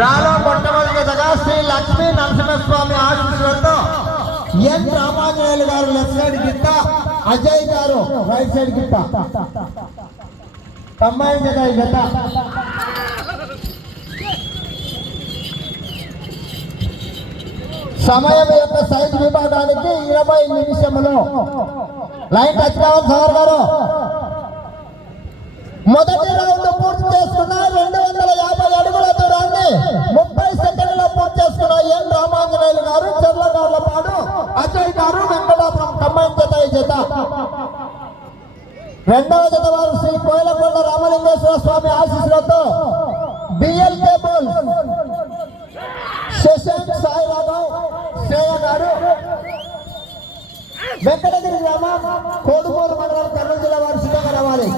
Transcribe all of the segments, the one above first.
డ్రాలో మొట్టమొదటిగా శ్రీ లక్ష్మీ నరసింహస్వామి ఆశీస్సులతో ఎన్ రామాంజనేయులు గారు లెఫ్ట్ సైడ్ గిట్ట, అజయ్ గారు రైట్ సైడ్ గిట్ట. కంబైన్ జత ఈ జత. సమయం యొక్క సైజ్ విభాగానికి 20 నిమిషములు. లైన్ టచ్ కావాలి సార్ గారు. మొదటి రౌండ్ పూర్తి చేసుకున్న 250 అడుగుల దూరాన్ని 30 సెకండ్లలో పూర్తి చేసుకున్న ఎన్ రామాంజనేయులు గారు, చెర్లగార్లపాడు అజయ్ గారు, వెంకటాపురం కంబైన్ జత ఈ జత. రెండవ జత వారు శ్రీ కోయిలకొండ రామలింగేశ్వర స్వామి ఆశీస్సులతో బిఎల్ కేబుల్ శశాంక్ సాయి రాఘవ్ శ్రేయ గారు, వెంకటగిరి గ్రామం కోడుమూరు మండలం కర్నూలు జిల్లా వారు సిద్ధంగా రావాలి.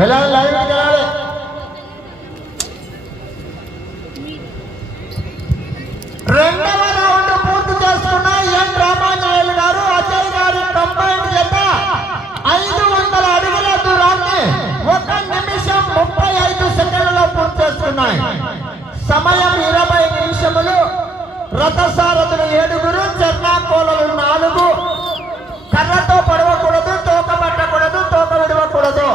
వెళ్ళాలి, లైవ్ వెళ్ళాలి. రెండవ రౌండ్ పూర్తి చేసుకున్న ఎన్ రామాంజనేయులు గారు, అజయ్ గారు కంబైన్ జత 500 అడుగుల దూరాన్ని 1 నిమిషం 35 సెకండ్లలో పూర్తి చేసుకున్నాయి. సమయం 20 నిమిషములు. రథసారథులు 7, చర్నాకోలలు 4. కర్రతో పడవకూడదు, తోక పట్టకూడదు, తోక విడవకూడదు.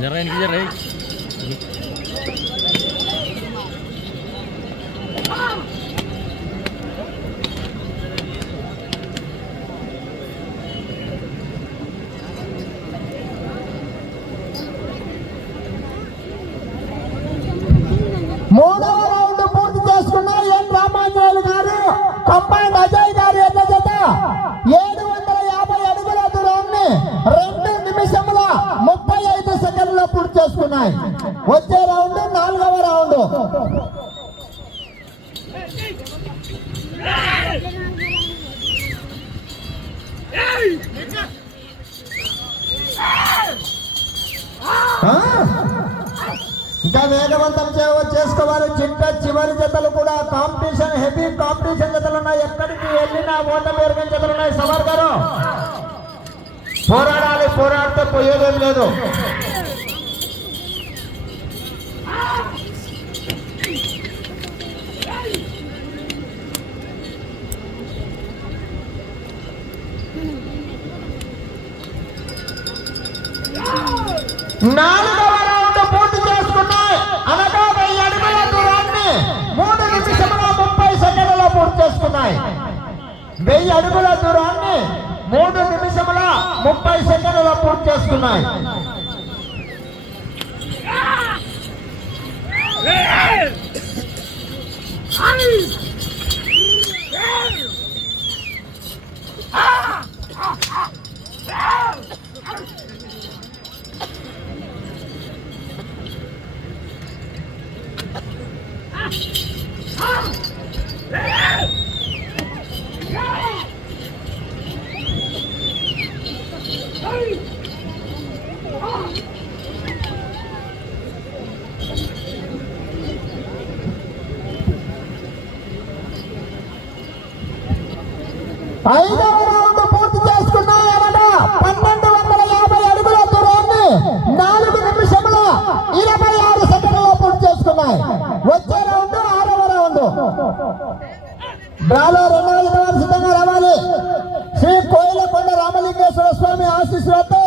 Nyerahin dia, Ray. మూడవ రౌండ్ పూర్తి చేసుకున్న ఎన్ రామాంజనేయులు గారు, కంబైన్ అజయ్ గారు ఎడ్ల జత 750 అడుగుల దూరాన్ని 2 నిమిషముల 35 సెకండ్లలో పూర్తి చేసుకున్నాయి. వచ్చే రౌండ్ 4వ రౌండ్. ఇంకా వేగవంతం చేసుకోవాలి. చివరి జతలు కూడా కాంపిటీషన్, హెవీ కాంపిటీషన్ జతలు ఉన్నాయి. ఎక్కడికి వెళ్ళినా ఓటమి ఎరగని జతలు ఉన్నాయి. సవార్ గారు పోరాడాలి, పోరాడితే పోయేదేం లేదు. నాలుగవ రౌండ్ పూర్తి చేసుకున్నాయి. అనగా 1000 అడుగుల దూరాన్ని 3 నిమిషముల 30 సెకండ్లలో పూర్తి చేసుకున్నాయి. 1000 అడుగుల దూరాన్ని 3 నిమిషముల 30 సెకండ్లలో పూర్తి చేసుకున్నాయి. ఐదవ రౌండ్ పూర్తి చేసుకున్నాయన్నమాట. 1250 అడుగుల దూరాన్ని 4 నిమిషముల 26 సెకండ్లలో పూర్తి చేసుకున్నాయి. వచ్చే రౌండ్ 6వ రౌండ్. డ్రాలో 2వ జత సిద్ధంగా రావాలి. శ్రీ కోయిలకొండ రామలింగేశ్వర స్వామి ఆశీస్సులతో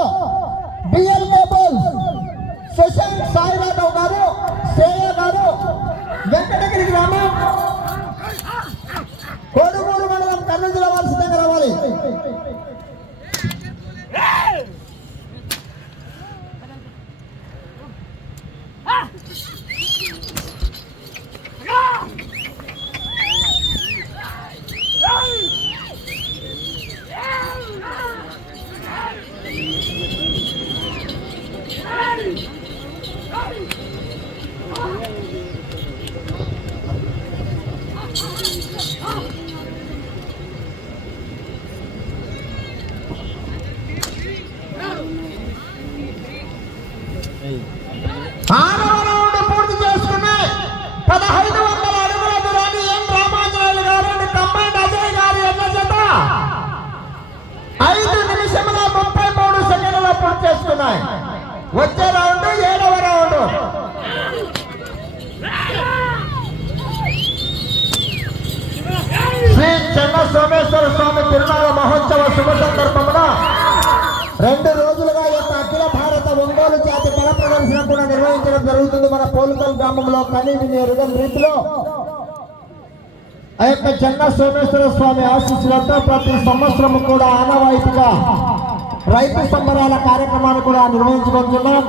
బిఎల్ కేబుల్ శశాంక్ సాయి రాఘవ్ గారు, శ్రేయ గారు, వెంకటగిరి గ్రామం కోడుమూరు మండలం కర్నూలు జిల్లా వారు సిద్ధంగా రావాలి. చేసుకున్నాయి. వచ్చే రౌండ్ 7వ రౌండ్. శ్రీ చెన్న సోమేశ్వర స్వామి తిరునాళ్ళ మహోత్సవ శుభ సందర్భమున 2 రోజులుగా ఈ యొక్క అఖిల భారత ఒంగోలు జాతి బల ప్రదర్శన కూడా నిర్వహించడం జరుగుతుంది. మన పోలుకల్ గ్రామంలో కనీవిని ఎరుగని రీతిలో ఆ యొక్క చెన్న సోమేశ్వర స్వామి ఆశీస్సులతో ప్రతి సంవత్సరం కూడా ఆనవాయితీగా రైతు సంబరాల కార్యక్రమాన్ని కూడా నిర్వహించుకుంటున్నాం.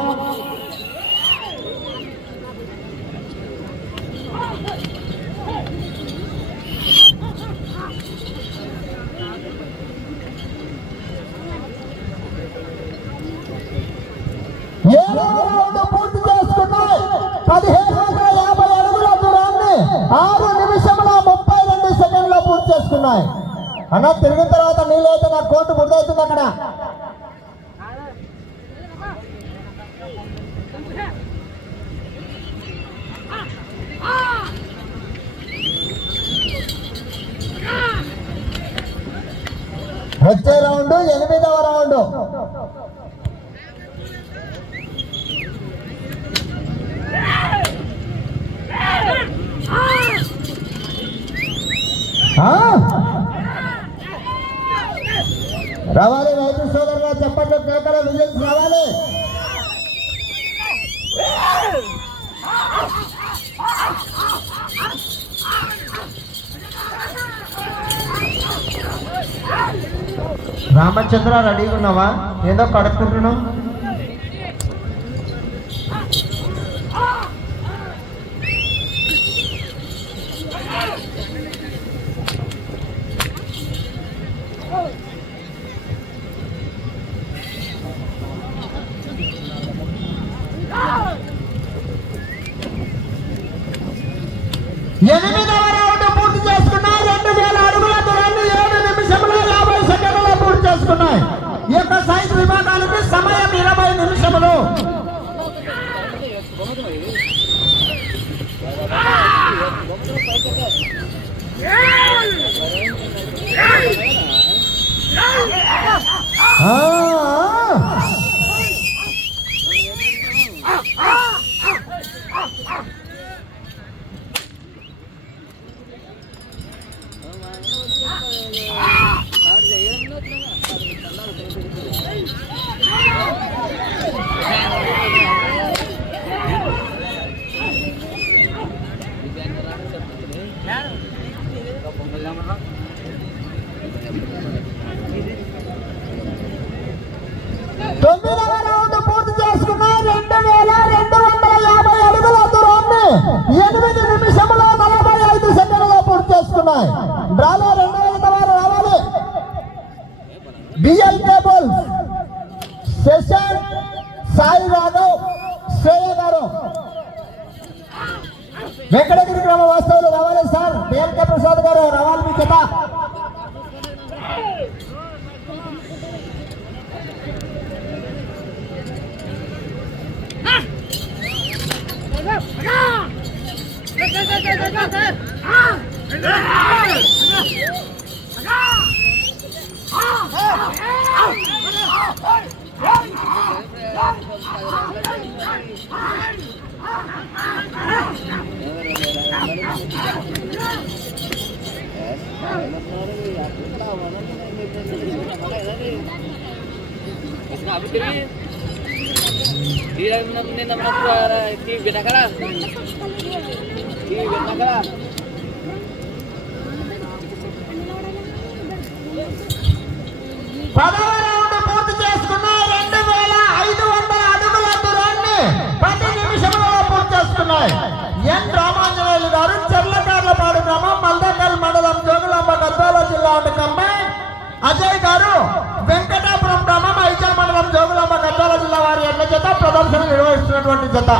పూర్తి చేసుకున్నాయి. 1750 అడుగుల దూరాన్ని 6 నిమిషముల 32 సెకండ్లో పూర్తి చేసుకున్నాయి. అన్న తిరిగిన తర్వాత నీళ్ళైతే నా కోర్టు బుర్దవుతుంది అక్కడ. వచ్చే రౌండ్ 8వ రౌండ్. రావాలి రైతు సోదరులు, చెప్పట్లు కేకల విజయన్స్ రావాలి. రామచంద్ర రెడీగా ఉన్నావా? ఏదో కడుక్కుంటున్నావు. ఎనిమిదవ రౌండ్ పూర్తి చేసుకున్నాయి. 2000 అడుగుల దూరాన్ని 7 నిమిషముల 50 సెకండ్లలో పూర్తి చేసుకున్నాయి. ఈ యొక్క సైజ్ విభాగానికి సమయం 20 నిమిషములు. తొమ్మిదవ రౌండ్ పూర్తి చేసుకున్నాయి. 2250 అడుగుల దూరాన్ని 8 నిమిషముల 45 సెకండ్లలో పూర్తి చేసుకున్నాయి. డ్రాలో 2వ వారు రావాలి. బిఎల్ కేబుల్స్ శశాంక్, సాయి రాఘవ్, శ్రేయ గారు, వెంకటగిరి గ్రామ వాస్తవులు రావాలి సార్. బిఎల్ కే ప్రసాద్ గారు రావాలి మీ చేత. పదవ రౌండ్ పూర్తి చేసుకున్నాయి. 2500 అడుగుల దూరాన్ని 10 నిమిషములలో పూర్తి చేసుకున్నాయి. ఎన్ రామాంజనేయులు గారు, చెర్లకార్లపాడు గ్రామం, మల్దకల్ మండలం, జోగులాంబ గద్వాల జిల్లా కంబైన్. అజయ్ గారు, వెంకటాపురం గ్రామం, ఐచల్ మండలం, జోగులాంబ గద్వాల జిల్లా వారి ఎడ్ల జత ప్రదర్శన నిర్వహిస్తున్నటువంటి జత.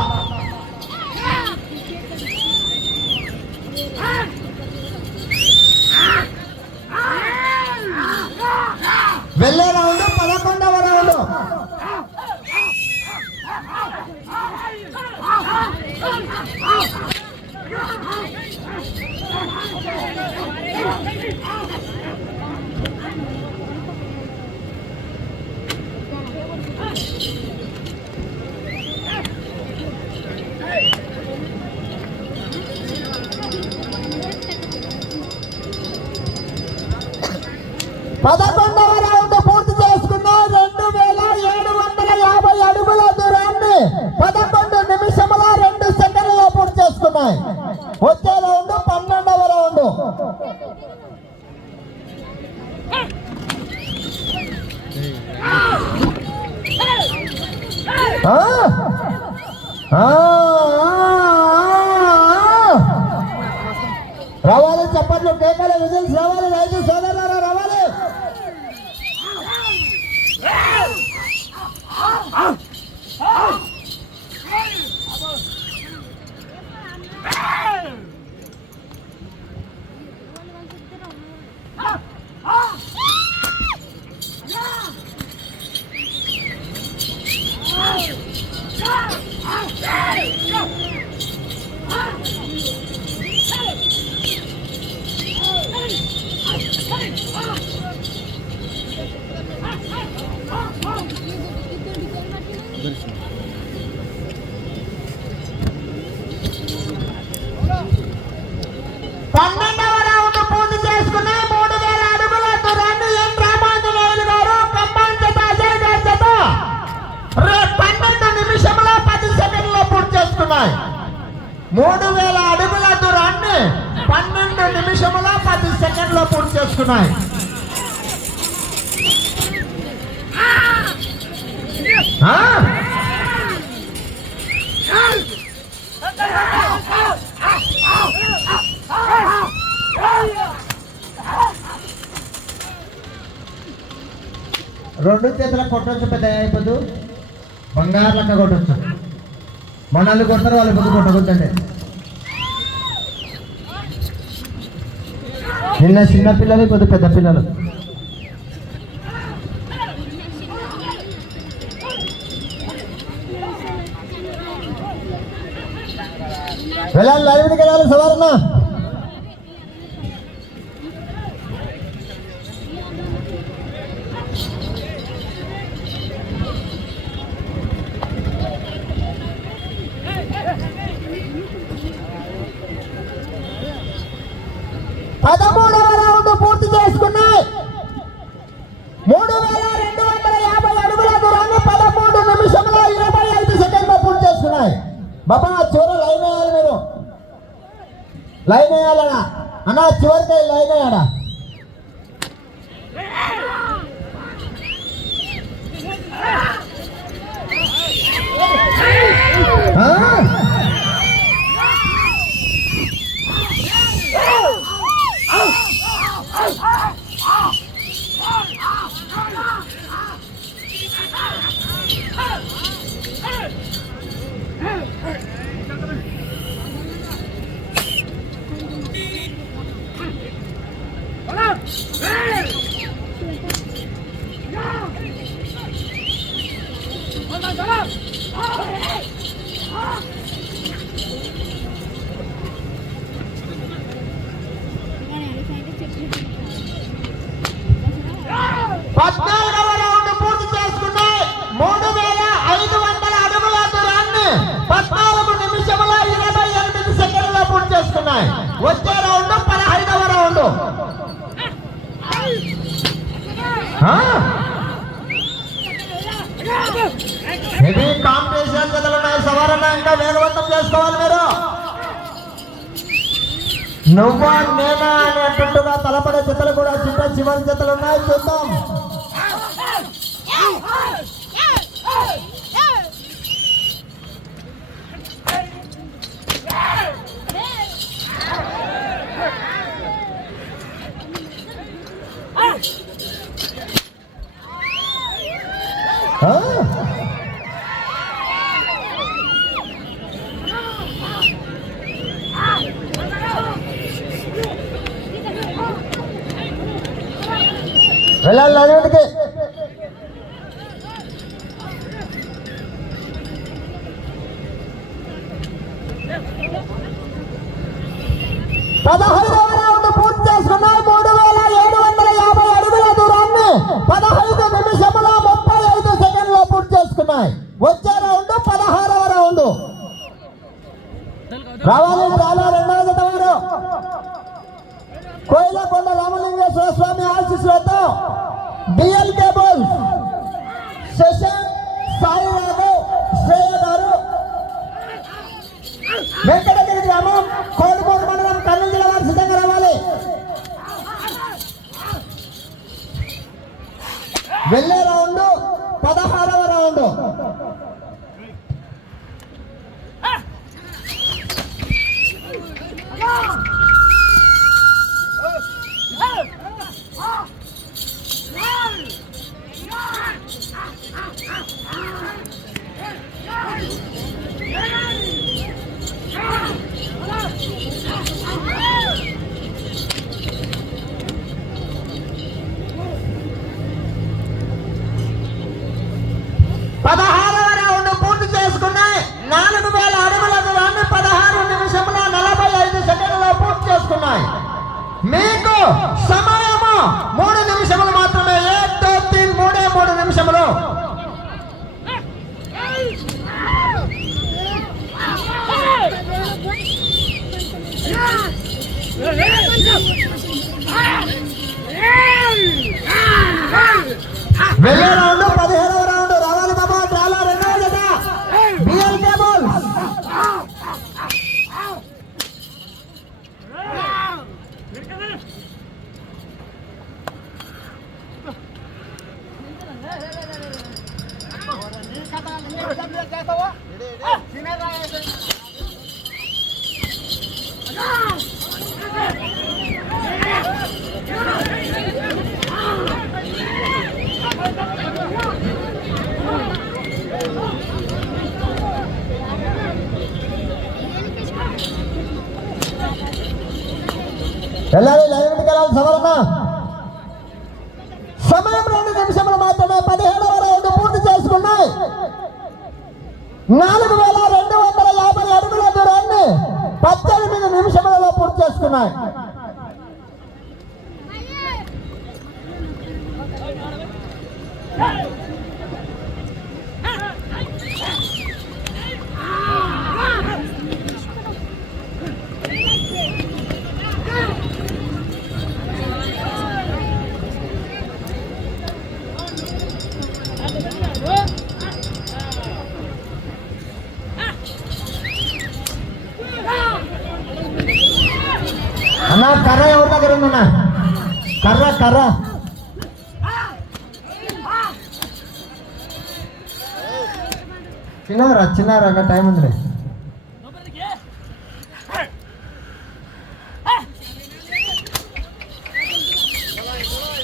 వెళ్ళే రౌండ్ 11వ రౌండ్. 11వ రౌండ్ పూర్తి చేసుకున్నాయి. 2750 అడుగుల దూరాన్ని 11 నిమిషముల 2 సెకండ్లలో పూర్తి చేసుకున్నాయి. వచ్చే రౌండ్ 12వ రౌండ్. రావాలి చప్పట్లు, కేకలు, విజిల్స్ రావాలి. రైతు సోదరులారా రావాలి. ఉన్నాయి. 3000 అడుగుల దూరాన్ని 12 నిమిషముల 10 సెకండ్లో పూర్తి చేసుకున్నాయి. రెండు చేతుల కొట్టొచ్చు, పెద్ద అయిపోద్దు, బంగారు లెక్క కొట్టొచ్చు. మనల్ని కొడతారు, వాళ్ళు పొద్దు కొట్టకొద్దండి. నిన్న చిన్న పిల్లలు, కొద్ది పెద్ద పిల్లలు. వెళ్ళాలి, లైవ్కి వెళ్ళాలి సవారన్న. పదమూడవ రౌండ్ పూర్తి చేసుకున్నాయి. 3250 అడుగుల దూరాన్ని 13 నిమిషంలో 25 సెకండ్లో పూర్తి చేసుకున్నాయి. బాబా చివరి లైన్ వేయాలి, మీరు లైన్ వేయాలన్నా అన్నా, చివరికి లైన్ వేయాడా. వచ్చే రౌండ్ 15వ రౌండ్. ఇది కాంపిటీషన్ జతలు ఉన్నాయి. సవారణ ఇంకా వేగవంతం చేసుకోవాలి మీరు. నువ్వా నేనా అనేటట్టుగా తలపడే జతలు కూడా చిన్న చివరి జతలు ఉన్నాయి, చూద్దాం. వెళ్ళాలి అడిగితే. పదహైదవ రౌండ్ పూర్తి చేసుకున్నాయి. 3750 అడుగుల దూరాన్ని 15 నిమిషముల 35 సెకండ్లో పూర్తి చేసుకున్నాయి. వచ్చే రౌండ్ 16వ రౌండ్. రావాలి చాలా రెండవ జత వారు కోయిలకొండ రామలింగేశ్వర స్వామి ఆశీస్సులతో బిఎల్ కేబుల్స్ శశాంక్ సాయిరాజు శ్రేయ గారు, వెంకటగిరి గ్రామం కోడుమూరు మండలం కర్నూలు జిల్లా వారు సిద్ధంగా రావాలి. వెళ్ళే రౌండ్ 16వ రౌండ్. పూర్తి చేసుకున్నాయి. 4000 అడుగుల దూరాన్ని 16 నిమిషముల 45 సెకండ్లలో పూర్తి చేసుకున్నాయి. మీకు సమయము 3 నిమిషములు మాత్రమే. 3 నిమిషములు. వెళ్ళే రౌండ్ 17వ రౌండ్. రావాలి బాబా, చాలా రెండవ జత బిఎల్ కేబుల్స్. వెళ్ళాలి, లైన్కి వెళ్ళాలి. సవరణ సమయం 2 నిమిషములు మాత్రమే. 17వ రౌండ్ పూర్తి చేసుకున్నాయి. 4250 అడుగుల దూరాన్ని 18 నిమిషములలో పూర్తి చేసుకున్నాయి. అన్నా కర్ర ఎవరి దగ్గర ఉందన్నా? కర్ర చిన్నారా అన్న టైం ఉంది.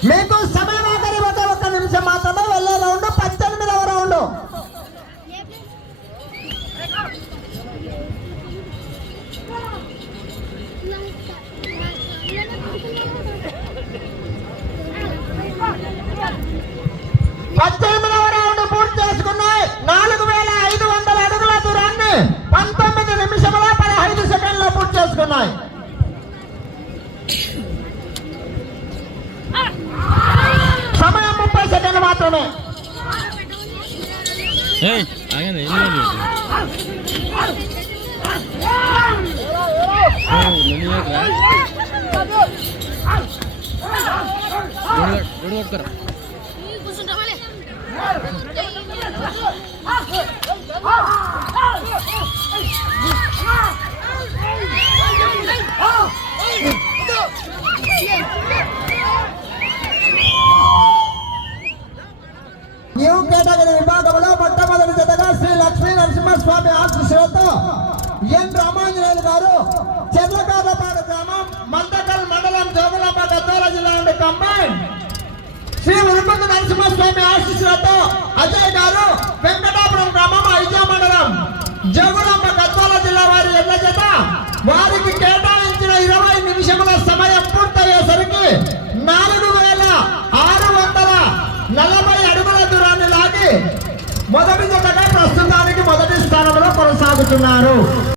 మీకు సమయం ఆఖరి 1 నిమిషం మాత్రమే. వెళ్ళే రౌండ్ 18వ రౌండ్. పూర్తి చేసుకున్నాయి. 4500 అడుగుల దూరాన్ని 19 నిమిషముల 15 సెకండ్లో పూర్తి చేసుకున్నాయి. సమయం 30 సెకండ్లు మాత్రమే. న్యూ కేటగిరీ విభాగంలో మొట్టమొదటి జతగా శ్రీ లక్ష్మీ నరసింహస్వామి ఆశీస్సులతో ఎన్ రామాంజనేయులు గారు చెర్లకాదపాడు గ్రామం మందకల్ మండలం జోగులాంబ గద్వాల జిల్లా నుండి కంబైన్ శ్రీ ఉరుకుంట నరసింహస్వామి ఆశీస్సులతో అజయ్ గారు వెంకటాపురం గ్రామం ఐజా మండలం జోగులాంబ గద్వాల జిల్లా వారి ఎడ్ల జత వారికి కేటాయించిన 20 నిమిషముల సమయం పూర్తయ్యేసరికి 4640 అడుగుల దూరాన్ని లాగి మొదటి జతగా ప్రస్తుతానికి మొదటి స్థానంలో కొనసాగుతున్నారు.